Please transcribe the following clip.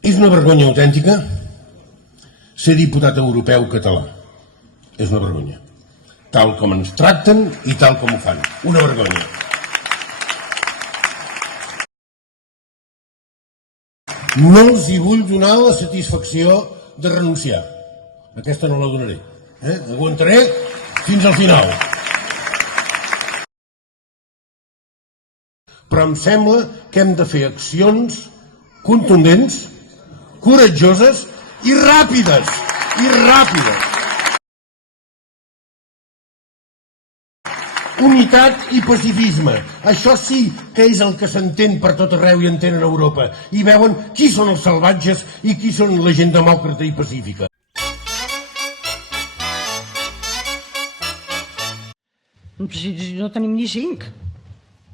És una vergonya autèntica ser diputat europeu català. És una vergonya. Tal com ens tracten i tal com ho fan. Una vergonya. No els hi vull donar la satisfacció de renunciar. Aquesta no la donaré. Aguantaré fins al final. Però em sembla que hem de fer accions contundents, coratjoses i ràpides. Unitat i pacifisme. Això sí que és el que s'entén per tot arreu i entenen a Europa. I veuen qui són els salvatges i qui són la gent demòcrata i pacífica. No tenim ni 5.